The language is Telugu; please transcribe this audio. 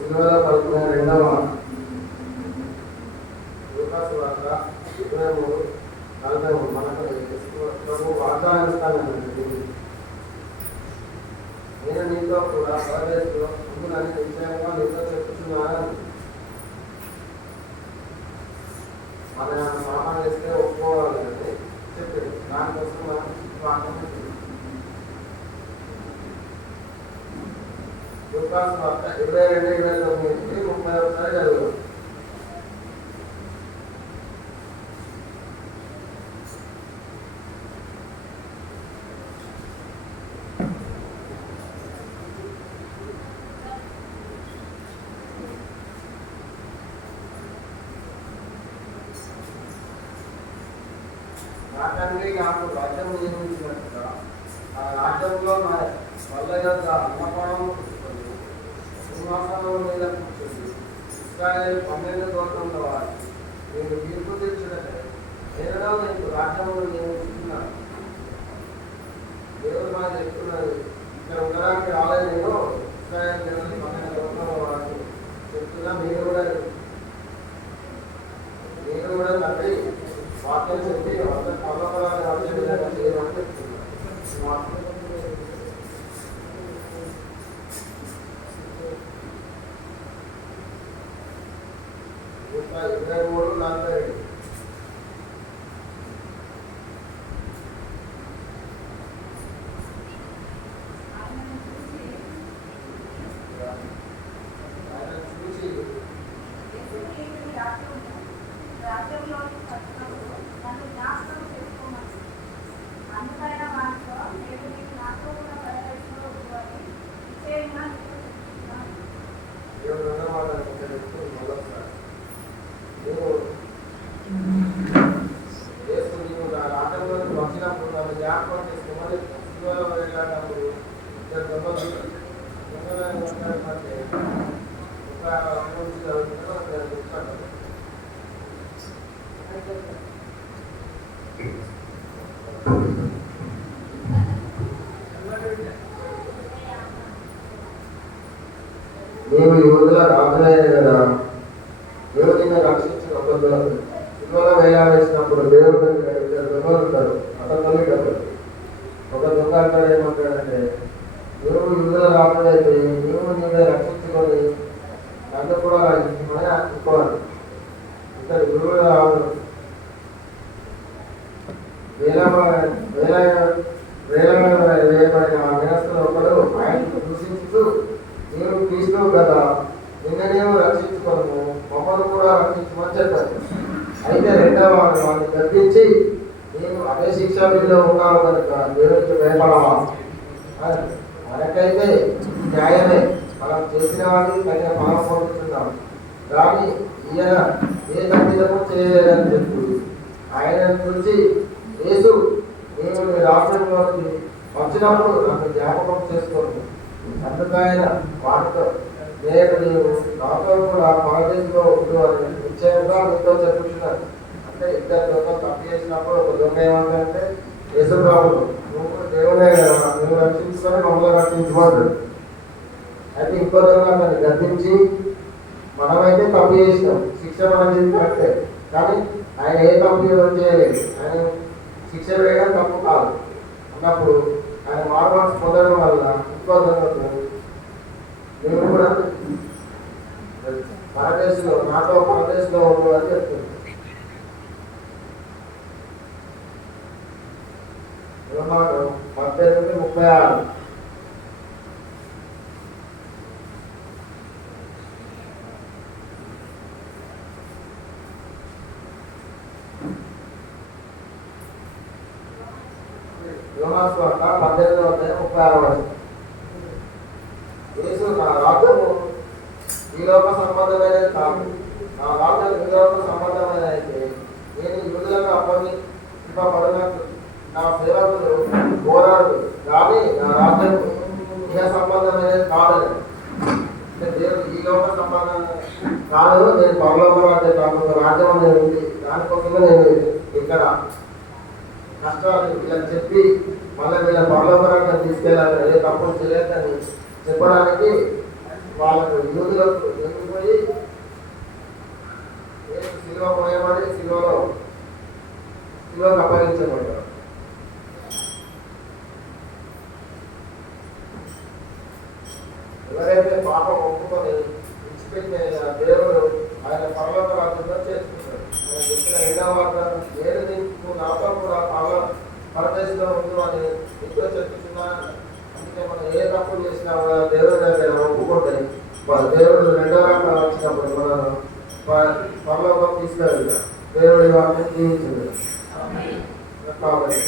సినిమాలో పడుకునే రెండవ లూకాసు వార్త 23:43 మనకు ప్రభు వాగ్దానం ఇస్తానండి. నేను నీతో కూడా పరదేశంలో ఉందని నిశ్చయంగా నీతో చెప్తున్నాను. మన పాపం చేస్తే ఒప్పుకోవాలని చెప్పాడు. దానికోసం మనం వాక్యం లూకాసు వార్త 22:29 ఒకసారి చదువు. నా తండ్రి నాకు రాజ్యం నియమించినట్టుగా ఆ రాజ్యంలో నా వల్ల యొక్క అన్నపానం సింహాసనం మీద కూర్చుంది. ఇశ్రాయేలు 12 గోత్రముల వారు నేను తీర్పు తీర్చుటకై నేనో నీకు రాజ్యమును నియమిస్తున్నాను. దేవుడు మనకు చెప్తున్నది, ఇక్కడ ఉండడానికి రాలేదు నేను. ఇశ్రాయేలు జనులు 12 గోత్రముల వారు చెప్తున్నా. మీరు కూడా తండ్రి వాక్యం చెప్పి పర్వతాలను వచ్చే విధంగా చేయమని చెప్తున్నారు. 23:42 వచ్చినప్పుడు నన్ను జ్ఞాపకం చేసుకుని వెళ్ళినప్పుడు ఇద్దరు దొంగలు మేము యువతుల రాజులైన కదా యువతిని రక్షించిన ఒక సినిమాలో వేయాల్సినప్పుడు దేవుడు ఇద్దరు దొంగలు ఉంటారు. అతను డబ్బులు ఒక దొంగ అంటాడు, ఏమంటాడంటే నువ్వు యువతుల రాజులైతే నువ్వు నీవే రక్షించుకొని నన్ను కూడా రక్షించుకొని అనుకోవాలి. ఇద్దరు గురువులు రాదు వేయబడిన వినస్తులు ఒకడు ఆయనకు దూషించుతూ నీవు క్రీస్తువు కదా, నిన్న నీవు రక్షించుకోను మమ్మల్ని కూడా రక్షించమని చెప్పారు. అయితే రెండవ వాడిని గద్దించి నీవు అదే శిక్షా విధిలో ఉన్నావు కనుక దేవునికి భయపడవా? మనకైతే న్యాయమే, మనం చేసిన వాటికి తగిన ఫలం పొందుతున్నాం. కానీ ఈయన ఏ తప్పిదము చేయలేదని చెప్పు. ఆయన గురించి యేసు నేను నీ రాష్ట్రంలోకి వచ్చినప్పుడు నన్ను జ్ఞాపకం చేసుకోండి. అందుకైన వాటితో నేను నీవు నాతో కూడా పరదేశంలో ఉండు అని నిశ్చయంగా నీతో చెప్పుచున్నాను. అంటే ఇద్దరు దొంగలు తప్పు చేసినప్పుడు ఒక దొంగ ఏమంటే యేసు ప్రభు నువ్వు దేవుడే కదా, నువ్వు రక్షించుకొని మమ్మల్ని రక్షించబడ్డు. అయితే ఇంకో దొంగ అతన్ని గద్దించి మనమైతే తప్పు చేసినాం, శిక్ష మనం చేసినట్టే, కానీ ఆయన ఏ తప్పు చేయలేదు, ఆయన శిక్ష వేయడం తప్పు కాదు అన్నప్పుడు ఆయన మార్గం పొందడం వల్ల ఇంకో దొంగకు నేను కూడా పరదేశంలో నాతో పరదేశంలో ఉండు అని చెప్తుంది. యోహాను 18:36 18:36 యోహాను సువార్త 18:36. యేసు నా రాజ్యము ఈ లోక సంబంధమైనది కాదు, నా రాజ్యం ఈ లోక సంబంధమైన అయితే నేను యూదులకు అప్పగింపబడినట్టు నా సేవకులు పోరాడు, కానీ నా రాజ్యం ఇహ సంబంధమైనది కాదని. దేవుడు ఈ లోక సంబంధం కాదు, నేను పరలోక రాజ్యం కాకుండా రాజ్యం అనేది ఉంది, దానికోసమే నేను ఇక్కడ కష్టాలు ఇలా చెప్పి మళ్ళీ వీళ్ళ పరలోక రాజ్యం తీసుకెళ్ళాలని, ఏ తప్పులు చేయలేదని చెప్పడానికి వాళ్ళకు యూదులకు ఎగిరిపోయి సిలువ పోయమని సిలువకు అప్పగించబడ్డారు. ఎవరైతే పాపం ఒప్పుకొని విడిచిపెట్టే దేవుడు ఆయన పరలోక రాజ్యంలో చేర్చుకుంటాడు. ఆయన చెప్పిన 2వ వాగ్దానం, నేను నీకు నాతో కూడా పరదేశంలో ఉండు అని ఎక్కువ చెప్తున్నా. అందుకే మనం ఏ తప్పులు చేసినా దేవుడి దగ్గర ఒప్పుకుంటే దేవుడు 2వ రాకడ వచ్చినప్పుడు మనం పరలోకం తీసుకెళ్ళాలి. దేవుడి వాటిని జీవించదు కాబట్టి